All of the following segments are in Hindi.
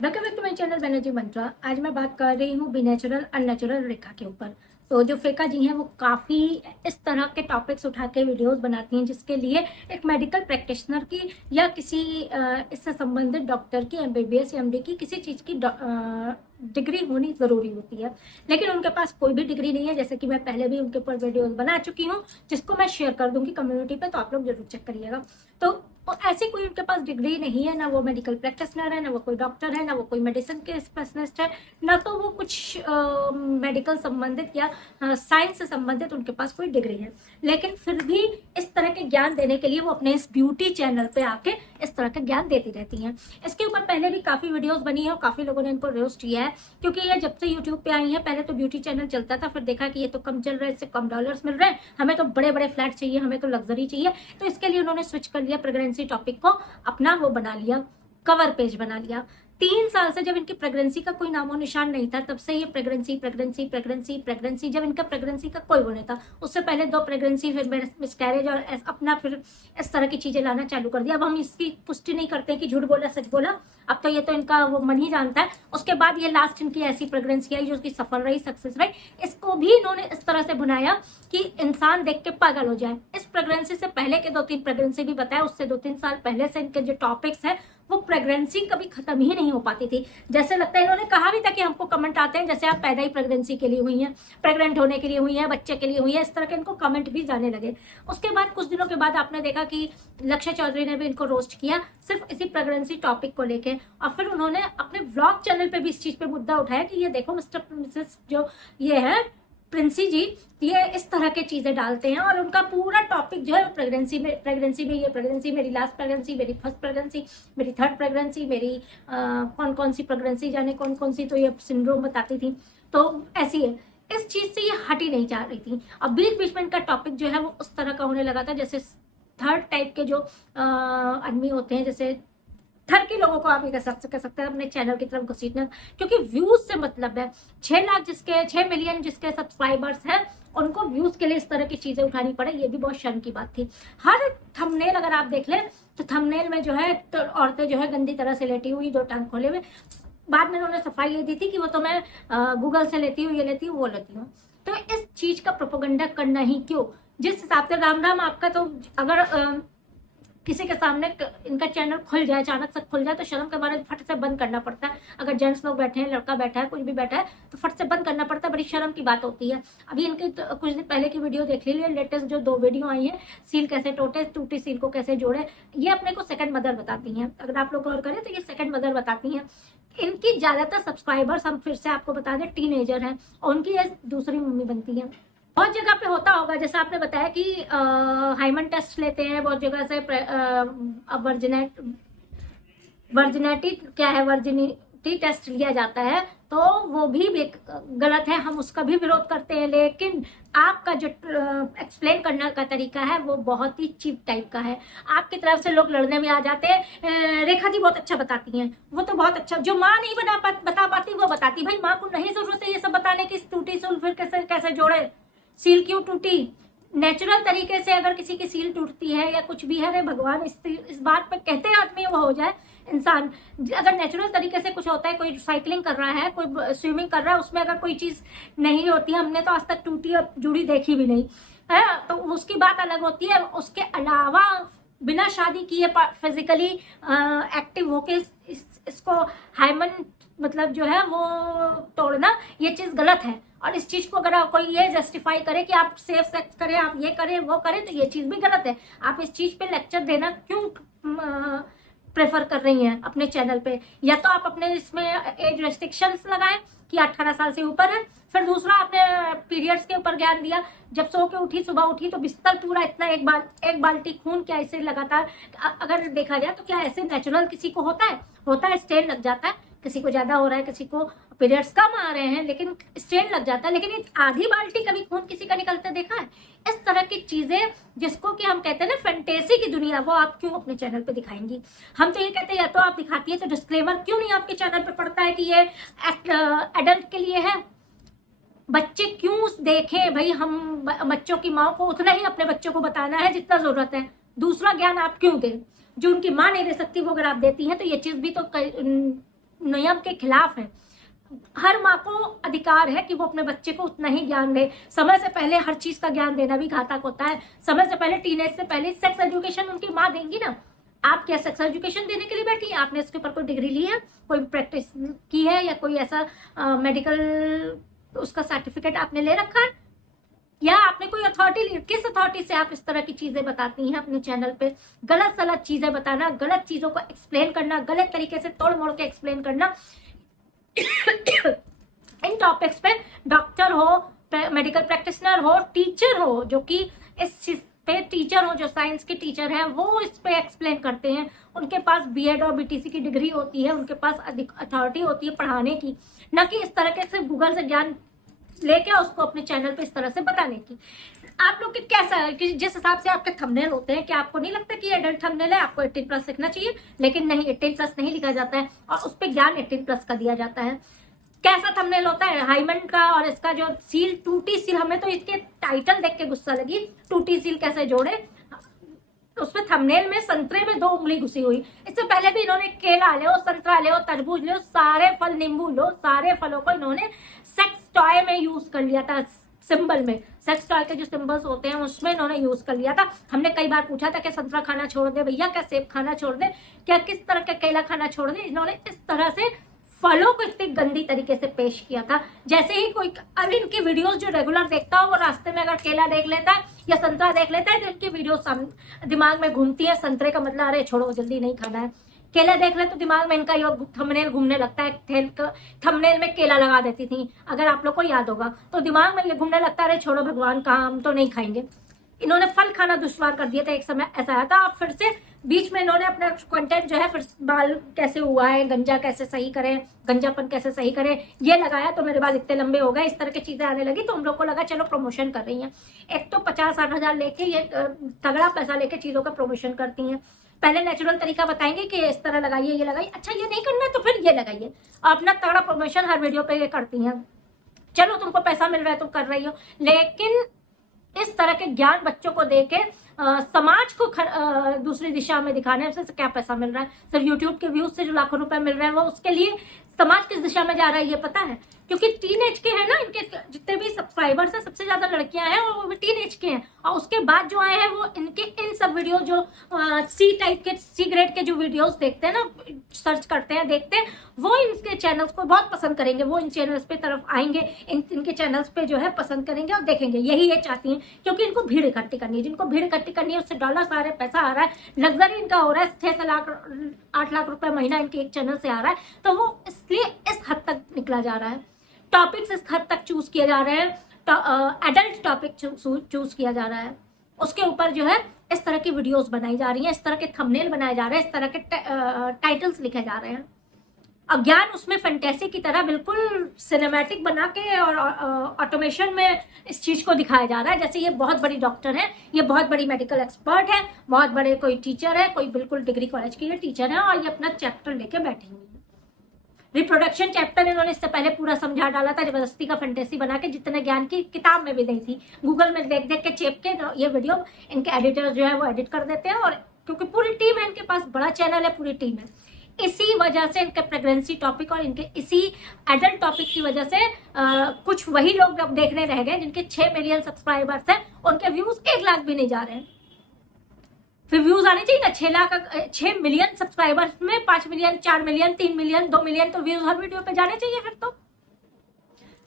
Welcome back to my channel Banerjee Mantra. आज मैं बात कर रही हूँ बी नेचुरल अननेचुरल रेखा के ऊपर। तो जो फ्रेका जी हैं वो काफ़ी इस तरह के टॉपिक्स उठा के वीडियोस बनाती हैं जिसके लिए एक मेडिकल प्रैक्टिशनर की या किसी इससे संबंधित डॉक्टर की एमबीबीएस या एमडी की किसी चीज़ की डिग्री होनी ज़रूरी होती है, लेकिन उनके पास कोई भी डिग्री नहीं है। जैसे कि मैं पहले भी उनके ऊपर वीडियोस बना चुकी हूँ जिसको मैं शेयर कर दूंगी कम्युनिटी पे, तो आप लोग जरूर चेक करिएगा। तो ऐसी कोई उनके पास डिग्री नहीं है, ना वो मेडिकल प्रैक्टिशनर है, ना वो कोई डॉक्टर है, ना वो कोई मेडिसिन के स्पेशलिस्ट है, ना तो वो कुछ मेडिकल संबंधित या साइंस से संबंधित उनके पास कोई डिग्री है। लेकिन फिर भी इस तरह के ज्ञान देने के लिए वो अपने इस ब्यूटी चैनल पे आके इस तरह के ज्ञान देती रहती हैं। इसके ऊपर पहले भी काफ़ी वीडियोस बनी है और काफ़ी लोगों ने इनको रोस्ट किया है, क्योंकि ये जब से यूट्यूब पे आई है, पहले तो ब्यूटी चैनल चलता था, फिर देखा कि ये तो कम चल रहा है, इससे कम डॉलर्स मिल रहे हैं, हमें तो बड़े बड़े फ्लैट चाहिए, हमें तो लग्जरी चाहिए। तो इसके लिए उन्होंने स्विच कर लिया, प्रेगनेंसी टॉपिक को अपना वो बना लिया, कवर पेज बना लिया। 3 साल से जब इनकी प्रेगनेंसी का कोई नामो निशान नहीं था, तब से ये प्रेगनेंसी प्रेगनेंसी प्रेगनेंसी प्रेगनेंसी, जब इनका प्रेगनेंसी का कोई वो नहीं था, उससे पहले 2 प्रेगनेंसी, फिर मिसकैरेज और अपना फिर इस तरह की चीजें लाना चालू कर दिया। अब हम इसकी पुष्टि नहीं करते कि झूठ बोला सच बोला, अब तो ये तो इनका वो मन ही जानता है। उसके बाद ये लास्ट इनकी ऐसी प्रेगनेंसी आई जो उसकी सफल रही, सक्सेस रही। इसको भी इन्होंने इस तरह से बनाया कि इंसान देख के पागल हो जाए। इस प्रेगनेंसी से पहले के 2-3 प्रेगनेंसी भी बताया, उससे 2-3 साल पहले से इनके जो टॉपिक्स है वो प्रेगनेंसी कभी खत्म ही नहीं हो पाती थी। जैसे लगता है इन्होंने कहा भी था कि हमको कमेंट आते हैं जैसे आप पैदा ही प्रेगनेंसी के लिए हुई हैं, प्रेग्नेंट होने के लिए हुई हैं, बच्चे के लिए हुई हैं, इस तरह के इनको कमेंट भी जाने लगे। उसके बाद कुछ दिनों के बाद आपने देखा कि लक्ष्य चौधरी ने भी इनको रोस्ट किया सिर्फ इसी प्रेगनेंसी टॉपिक को लेके, और फिर उन्होंने अपने व्लॉग चैनल पे भी इस चीज पे मुद्दा उठाया कि ये देखो मिस्टर मिसेस जो ये है प्रिंसी जी, ये इस तरह के चीजें डालते हैं, और उनका पूरा टॉपिक जो है प्रेगनेंसी में ये प्रेगनेंसी मेरी लास्ट प्रेगनेंसी, मेरी फर्स्ट प्रेगनेंसी, मेरी थर्ड प्रेगनेंसी, मेरी कौन कौन सी प्रेगनेंसी, जाने कौन कौन सी तो ये सिंड्रोम बताती थी। तो ऐसी है, इस चीज से ये हट ही नहीं चाह रही थी। अब बीच बीच में इनका टॉपिक जो है वो उस तरह का होने लगा था जैसे थर्ड टाइप के जो आदमी होते हैं, जैसे थर के लोगों को आप ये कह सकते हैं अपने चैनल की तरफ घसीटना, क्योंकि व्यूज से मतलब है। 6 मिलियन जिसके सब्सक्राइबर्स हैं उनको व्यूज के लिए इस तरह की चीजें उठानी पड़े, ये भी बहुत शर्म की बात थी। हर थंबनेल अगर आप देख लें तो थंबनेल में जो है तो औरतें जो है गंदी तरह से लेटी हुई, 2 टांग खोले हुए। बाद में उन्होंने सफाई ये दी थी कि वो तो मैं गूगल से लेती हूँ, ये लेती हूँ, वो लेती हूँ। तो इस चीज का प्रोपेगेंडा करना ही क्यों? जिस हिसाब से राम राम आपका, तो अगर किसी के सामने इनका चैनल खुल जाए, अचानक से खुल जाए, तो शर्म के बारे में फट से बंद करना पड़ता है। अगर जेंट्स लोग बैठे हैं, लड़का बैठा है, कुछ भी बैठा है, तो फट से बंद करना पड़ता है, बड़ी शर्म की बात होती है। अभी इनके कुछ दिन पहले की वीडियो देख लीजिए, लेटेस्ट जो 2 वीडियो आई है, सील कैसे टूटे, टूटी सील को कैसे जोड़े, ये अपने को सेकंड मदर बताती हैं। अगर आप लोग गौर करें तो ये सेकंड मदर बताती हैं। इनकी ज्यादातर सब्सक्राइबर्स, हम फिर से आपको बता दें, टीनेजर हैं, और उनकी ये दूसरी मम्मी बनती है। बहुत जगह पे होता होगा, जैसे आपने बताया कि हाइमन टेस्ट लेते हैं बहुत जगह से, वर्जिनिटी क्या है, वर्जिनिटी टेस्ट लिया जाता है, तो वो भी गलत है, हम उसका भी विरोध करते हैं। लेकिन आपका जो एक्सप्लेन करने का तरीका है वो बहुत ही चीप टाइप का है। आपकी तरफ से लोग लड़ने में आ जाते हैं, रेखा जी बहुत अच्छा बताती हैं, वो तो बहुत अच्छा, जो माँ नहीं बता पाती वो बताती। भाई माँ को नहीं जरूरत है ये सब बताने की, टूटी सूल फिर कैसे जोड़े, सील क्यों टूटी। नेचुरल तरीके से अगर किसी की सील टूटती है या कुछ भी है, अरे भगवान इस बात पे कहते आदमी वो हो जाए इंसान। अगर नेचुरल तरीके से कुछ होता है, कोई साइकिलिंग कर रहा है, कोई स्विमिंग कर रहा है, उसमें अगर कोई चीज नहीं होती, हमने तो आज तक टूटी और जुड़ी देखी भी नहीं है, तो उसकी बात अलग होती है। उसके अलावा बिना शादी किए फिजिकली एक्टिव होके इसको हाइमन मतलब जो है वो तोड़ना, ये चीज गलत है। और इस चीज को अगर कोई ये जस्टिफाई करे कि आप सेफ सेक्स करें, आप ये करें वो करें, तो ये चीज भी गलत है। आप इस चीज पे लेक्चर देना क्यों प्रेफर कर रही हैं अपने चैनल पे? या तो आप अपने इसमें एज रेस्ट्रिक्शंस लगाएं कि 18 साल से ऊपर है। फिर दूसरा, आपने पीरियड्स के ऊपर ज्ञान दिया, जब सो के उठी, सुबह उठी तो बिस्तर पूरा इतना एक बाल्टी खून, क्या ऐसे लगातार अगर देखा जाए तो क्या ऐसे नेचुरल किसी को होता है? स्टेन लग जाता है, किसी को ज्यादा हो रहा है, किसी को पीरियड्स कम आ रहे हैं लेकिन स्टेन लग जाता है, लेकिन एक आधी बाल्टी कभी खून किसी का निकलते देखा है? इस तरह की चीजें जिसको कि हम कहते हैं ना फैंटेसी की दुनिया, वो आप क्यों अपने चैनल पे दिखाएंगी? हम तो ये कहते हैं या तो आप दिखाती है तो डिस्क्लेमर क्यों नहीं आपके चैनल पे पड़ता है कि ये एडल्ट के लिए है? बच्चे क्यों देखें? भाई हम बच्चों की माँ को उतना ही अपने बच्चों को बताना है जितना जरूरत है, दूसरा ज्ञान आप क्यों दें जो उनकी माँ नहीं दे सकती, वो अगर आप देती हैं तो ये चीज भी तो नियम के खिलाफ है। हर माँ को अधिकार है कि वो अपने बच्चे को उतना ही ज्ञान दे। समय से पहले हर चीज का ज्ञान देना भी घातक होता है। समय से पहले, टीनेज से पहले सेक्स एजुकेशन उनकी माँ देंगी ना। आप क्या सेक्स एजुकेशन देने के लिए बैठी हैं? आपने इसके ऊपर कोई डिग्री ली है, कोई प्रैक्टिस की है, या कोई ऐसा मेडिकल उसका सर्टिफिकेट आपने ले रखा है, या आपने कोई अथॉरिटी ली? किस अथॉरिटी से आप इस तरह की चीजें बताती हैं अपने चैनल पे? गलत सलत चीजें बताना, गलत चीजों को एक्सप्लेन करना, गलत तरीके से तोड़ मोड़ के एक्सप्लेन करना। इन टॉपिक्स पे डॉक्टर हो, मेडिकल प्रैक्टिशनर हो, टीचर हो, जो कि इस चीज पे टीचर हो, जो साइंस के टीचर हैं, वो इस पे एक्सप्लेन करते हैं। उनके पास बीएड और बीटीसी की डिग्री होती है, उनके पास अधिक अथॉरिटी होती है पढ़ाने की, न कि इस तरह के से गूगल से ज्ञान लेके उसको अपने चैनल पे इस तरह से बताने की। आप लोग के कैसा है कि जिस हिसाब से आपके थंबनेल होते हैं, क्या आपको नहीं लगता कि एडल्ट थंबनेल है, आपको 18+ लिखना चाहिए? लेकिन नहीं, 18+ नहीं लिखा जाता है और उस पर ज्ञान 18+ का दिया जाता है। कैसा थंबनेल होता है हाइमंड का, और इसका जो सील, टूटी सील, हमें तो इसके टाइटल देख के गुस्सा लगी, टूटी सील कैसे जोड़े। उसमें थंबनेल में संतरे में 2 उंगली घुसी हुई। इससे पहले भी इन्होंने केला ले, संतरा ले, तरबूज ले, सारे फल, नींबू लो, सारे फलों को इन्होंने सेक्स टॉय में यूज कर लिया था। सिंबल में, सेक्स टॉय के जो सिंबल्स होते हैं उसमें इन्होंने यूज कर लिया था। हमने कई बार पूछा था कि संतरा खाना छोड़ दे भैया, क्या सेब खाना छोड़ दे, क्या किस तरह का केला खाना छोड़ दे। इन्होंने इस तरह से फलों को इतनी गंदी तरीके से पेश किया था, जैसे ही कोई, अब इनकी वीडियोस जो रेगुलर देखता हो वो रास्ते में अगर केला देख लेता है या संतरा देख लेता है तो इनकी वीडियोस दिमाग में घूमती है। संतरे का मतलब अरे छोड़ो जल्दी नहीं खाना है, केला देख ले तो दिमाग में इनका ये थंबनेल घूमने लगता है। थंबनेल में केला लगा देती थी, अगर आप लोग को याद होगा, तो दिमाग में ये घूमने लगता है अरे छोड़ो भगवान का, हम तो नहीं खाएंगे। इन्होंने फल खाना दुश्वार कर दिया था, एक समय ऐसा आया था। अब फिर से बीच में इन्होंने अपना कंटेंट जो है, फिर बाल कैसे हुआ है, गंजा कैसे सही करें, गंजापन कैसे सही करें, ये लगाया तो मेरे बाल इतने लंबे हो गए, इस तरह की चीजें आने लगी। तो हम लोग को लगा चलो प्रमोशन कर रही हैं। एक तो 50-60 हज़ार लेके ये तगड़ा पैसा लेके चीजों का प्रमोशन करती हैं। पहले नेचुरल तरीका बताएंगे कि इस तरह लगाइए, ये लगाइए, अच्छा ये नहीं करना है तो फिर ये लगाइए, और अपना तगड़ा प्रमोशन हर वीडियो पे ये करती हैं। चलो तुमको पैसा मिल रहा है तुम कर रही हो, लेकिन इस तरह के ज्ञान बच्चों को देके समाज को दूसरी दिशा में दिखाने से क्या पैसा मिल रहा है? सिर्फ यूट्यूब के व्यूज से जो लाखों रुपए मिल रहे हैं, वो उसके लिए समाज किस दिशा में जा रहा है ये पता है? क्योंकि टीनेज के हैं ना, इनके जितने भी सब्सक्राइबर्स हैं सबसे ज्यादा लड़कियां हैं और वो भी टीनेज के हैं। और उसके बाद जो आए हैं वो इनके इन सब वीडियो जो सी टाइप के, सी ग्रेड के जो वीडियोस देखते हैं ना, सर्च करते हैं, देखते हैं, वो इनके चैनल्स को बहुत पसंद करेंगे। वो इन चैनल्स पे तरफ आएंगे, इनके चैनल्स पे जो है पसंद करेंगे और देखेंगे। यही ये चाहती हैं, क्योंकि इनको भीड़ इकट्ठी करनी है। जिनको भीड़ इकट्ठी करनी है उससे डॉलर्स आ रहे हैं, पैसा आ रहा है, लग्जरी इनका हो रहा है। 6 लाख 8 लाख रुपए महीना इनके एक चैनल से आ रहा है। तो वो इसलिए इस हद तक निकला जा रहा है, टॉपिक्स इस हद तक चूज किए जा रहे हैं, एडल्ट टॉपिक चूज किया जा रहा है। उसके ऊपर जो है इस तरह की वीडियोस बनाई जा रही हैं, इस तरह के थंबनेल बनाए जा रहे हैं, इस तरह के टाइटल्स लिखे जा रहे हैं। अज्ञान उसमें फैंटेसी की तरह बिल्कुल सिनेमैटिक बना के और ऑटोमेशन में इस चीज को दिखाया जा रहा है, जैसे ये बहुत बड़ी डॉक्टर है, ये बहुत बड़ी मेडिकल एक्सपर्ट है, बहुत बड़े कोई टीचर है, कोई बिल्कुल डिग्री कॉलेज की ये टीचर है और ये अपना चैप्टर लेके बैठी हुई है। रिप्रोडक्शन चैप्टर इन्होंने इससे पहले पूरा समझा डाला था, जबरदस्ती का फैंटेसी बना के, जितने ज्ञान की किताब में भी नहीं थी। गूगल में देख देख के चेप के ये वीडियो इनके एडिटर जो है वो एडिट कर देते हैं। और क्योंकि पूरी टीम है इनके पास, बड़ा चैनल है, पूरी टीम है, इसी वजह से इनके प्रेगनेंसी टॉपिक और इनके इसी एडल्ट टॉपिक की वजह से कुछ वही लोग अब देखने रह गए जिनके 6 मिलियन सब्सक्राइबर्स हैं, उनके व्यूज 1 लाख भी नहीं जा रहे हैं। फिर व्यूज आने चाहिए ना। 6 मिलियन सब्सक्राइबर्स में 5 मिलियन, 4 मिलियन, 3 मिलियन, 2 मिलियन तो व्यूज हर वीडियो पे जाने चाहिए। फिर तो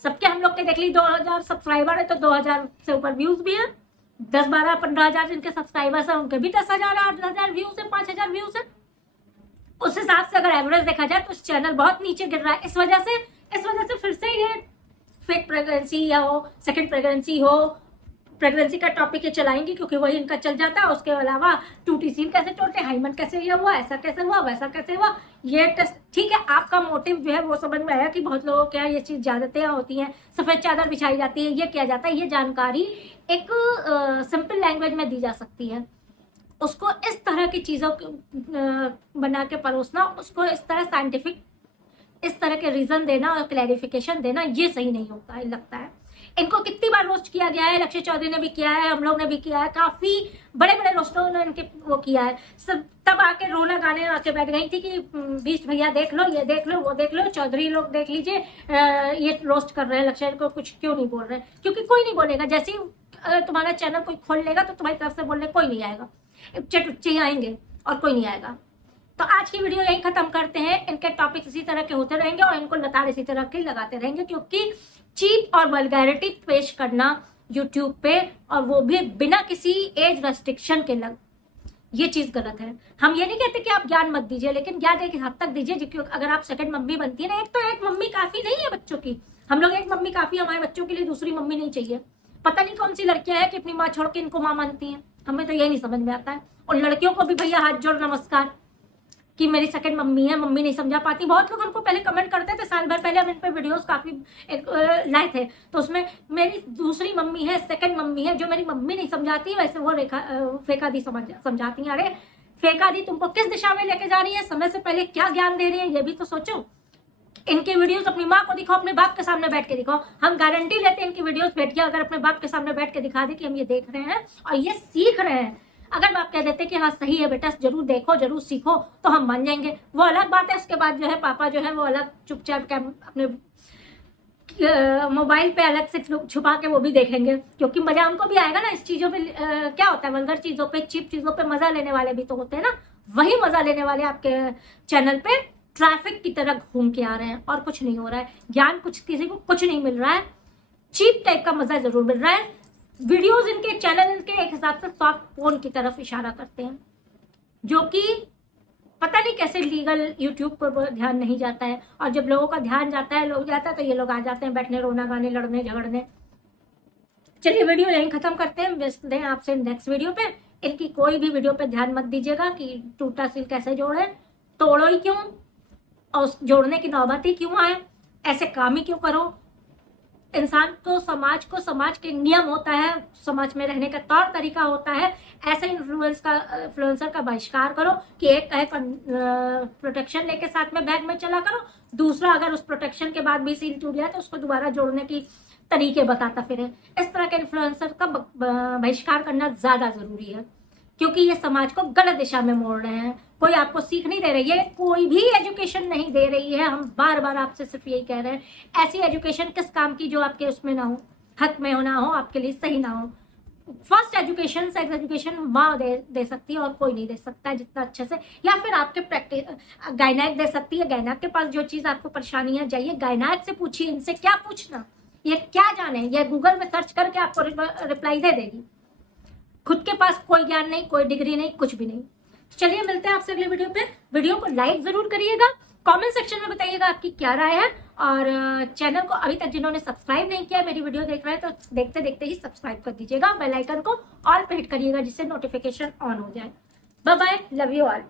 सबके हम लोग के देख ली 2000 सब्सक्राइबर है तो 2000 से ऊपर व्यूज भी है। 10, 12, 15 हजार जिनके सब्सक्राइबर्स है उनके भी 10,000, 8,000 व्यूज है, 5,000 व्यूज है। उस हिसाब से अगर एवरेज देखा जाए तो चैनल बहुत नीचे गिर रहा है। इस वजह से फिर से ये फेक प्रेगनेंसी या हो, सेकंड प्रेगनेंसी हो, प्रेगनेंसी का टॉपिक ये चलाएंगी क्योंकि वही इनका चल जाता है। उसके अलावा टूटी सील कैसे टूटे, हाइमन कैसे ये हुआ, ऐसा कैसे हुआ, वैसा कैसे हुआ, ये टेस्ट। ठीक है, आपका मोटिव जो है वो समझ में आया कि बहुत लोगों के यहाँ ये चीज ज्यादातर होती है, सफेद चादर बिछाई जाती है, ये किया जाता है। ये जानकारी एक सिंपल लैंग्वेज में दी जा सकती है। उसको इस तरह की चीजों बना के परोसना, उसको इस तरह साइंटिफिक, इस तरह के रीजन देना और क्लैरिफिकेशन देना, ये सही नहीं होता है लगता है। इनको कितनी बार रोस्ट किया गया है, लक्ष्य चौधरी ने भी किया है, हम लोग ने भी किया है, काफी बड़े बड़े रोस्टरों ने इनके वो किया है सब। तब आके रोना गाने आके बैठ गई थी कि बीस भैया देख लो, ये देख लो, वो देख लो, चौधरी लोग देख लीजिए, ये रोस्ट कर रहे हैं लक्ष्य को, कुछ क्यों नहीं बोल रहे हैं? क्योंकि कोई नहीं बोलेगा। जैसे ही तुम्हारा चैनल कोई खोल लेगा तो तुम्हारी तरफ से बोलने कोई नहीं आएगा, चटुच्चे ही आएंगे और कोई नहीं आएगा। तो आज की वीडियो यही खत्म करते हैं। इनके टॉपिक इसी तरह के होते रहेंगे और इनको लताड़ इसी तरह के लगाते रहेंगे, क्योंकि चीप और वल्गैरिटी पेश करना यूट्यूब पे, और वो भी बिना किसी एज रेस्ट्रिक्शन के ये चीज गलत है। हम ये नहीं कहते कि आप ज्ञान मत दीजिए, लेकिन ज्ञान एक हद तक दीजिए। क्योंकि अगर आप सेकंड मम्मी बनती है ना, एक तो एक मम्मी काफी नहीं है बच्चों की। हम लोग एक मम्मी काफी, हमारे बच्चों के लिए दूसरी मम्मी नहीं चाहिए। पता नहीं कौन सी लड़कियां हैं कि अपनी माँ छोड़ के इनको माँ मानती हैं, हमें तो यही नहीं समझ में आता है। और लड़कियों को भी भैया हाथ जोड़ नमस्कार कि मेरी सेकंड मम्मी है, मम्मी नहीं समझा पाती। बहुत लोग हमको पहले कमेंट करते थे, साल भर पहले हम इन पे वीडियोस काफी लाए थे, तो उसमें मेरी दूसरी मम्मी है, सेकंड मम्मी है, जो मेरी मम्मी नहीं समझाती वैसे वो फेका दी समझाती हैं। अरे फेका दी तुमको किस दिशा में लेके जा रही है, समय से पहले क्या ज्ञान दे रही है, ये भी तो सोचो। इनके वीडियोस अपनी माँ को दिखाओ, अपने बाप के सामने बैठ के दिखाओ। हम गारंटी लेते हैं इनकी वीडियोस बैठ के अगर अपने बाप के सामने बैठ के दिखा दे कि हम ये देख रहे हैं और ये सीख रहे हैं, अगर बाप कह देते कि हाँ सही है बेटा, जरूर देखो, जरूर सीखो, तो हम मान जाएंगे। वो अलग बात है। उसके बाद जो है पापा जो है वो अलग चुपचाप अपने मोबाइल पे अलग से छुपा के वो भी देखेंगे, क्योंकि मजा उनको भी आएगा ना इस चीजों पे। क्या होता है, वल्गर चीजों पे, चीप चीजों पे मजा लेने वाले भी तो होते हैं ना। वही मजा लेने वाले आपके चैनल पे ट्रैफिक की तरह घूम के आ रहे हैं और कुछ नहीं हो रहा है। ज्ञान कुछ किसी को कुछ नहीं मिल रहा है, चीप टाइप का मजा जरूर मिल रहा है। वीडियोस इनके चैनल के एक हिसाब से सॉफ्ट फोन की तरफ इशारा करते हैं, जो कि पता नहीं कैसे लीगल यूट्यूब पर ध्यान नहीं जाता है। और जब लोगों का ध्यान जाता है, लोग जाता है, तो ये लोग आ जाते हैं बैठने, रोना गाने, लड़ने झगड़ने। चलिए वीडियो यहीं खत्म करते हैं, मिलते हैं आपसे नेक्स्ट वीडियो पे। इनकी कोई भी वीडियो पे ध्यान मत दीजिएगा कि टूटा सिल कैसे जोड़े, तोड़ो ही क्यों, और जोड़ने की नौबत ही क्यों आए, ऐसे काम ही क्यों करो। इंसान को, समाज के नियम होता है, समाज में रहने का तौर तरीका होता है। ऐसे इन्फ्लुएंसर का बहिष्कार करो कि एक प्रोटेक्शन लेके साथ में बैग में चला करो, दूसरा अगर उस प्रोटेक्शन के बाद भी सील टूट गया तो उसको दोबारा जोड़ने की तरीके बताता फिरे। इस तरह के इन्फ्लुएंसर का बहिष्कार करना ज्यादा जरूरी है, क्योंकि ये समाज को गलत दिशा में मोड़ रहे हैं। कोई आपको सीख नहीं दे रही है, कोई भी एजुकेशन नहीं दे रही है। हम बार बार आपसे सिर्फ यही कह रहे हैं, ऐसी एजुकेशन किस काम की जो आपके उसमें ना हो, हक में हो ना हो, आपके लिए सही ना हो। फर्स्ट एजुकेशन, सेक्स एजुकेशन माँ दे सकती है और कोई नहीं दे सकता है जितना अच्छे से। या फिर आपके गायनाक दे सकती है। गायनाक के पास जो चीज आपको परेशानी है, जाइए गायनाक से पूछिए। इनसे क्या पूछना, ये क्या जाने, ये गूगल में सर्च करके आपको रिप्लाई दे देगी। खुद के पास कोई ज्ञान नहीं, कोई डिग्री नहीं, कुछ भी नहीं। चलिए मिलते हैं आपसे अगले वीडियो पे। वीडियो को लाइक जरूर करिएगा, कमेंट सेक्शन में बताइएगा आपकी क्या राय है, और चैनल को अभी तक जिन्होंने सब्सक्राइब नहीं किया, मेरी वीडियो देख रहे हैं तो देखते देखते ही सब्सक्राइब कर दीजिएगा। बेल आइकन को ऑल पे हिट करिएगा जिससे नोटिफिकेशन ऑन हो जाए। Bye bye, love you all.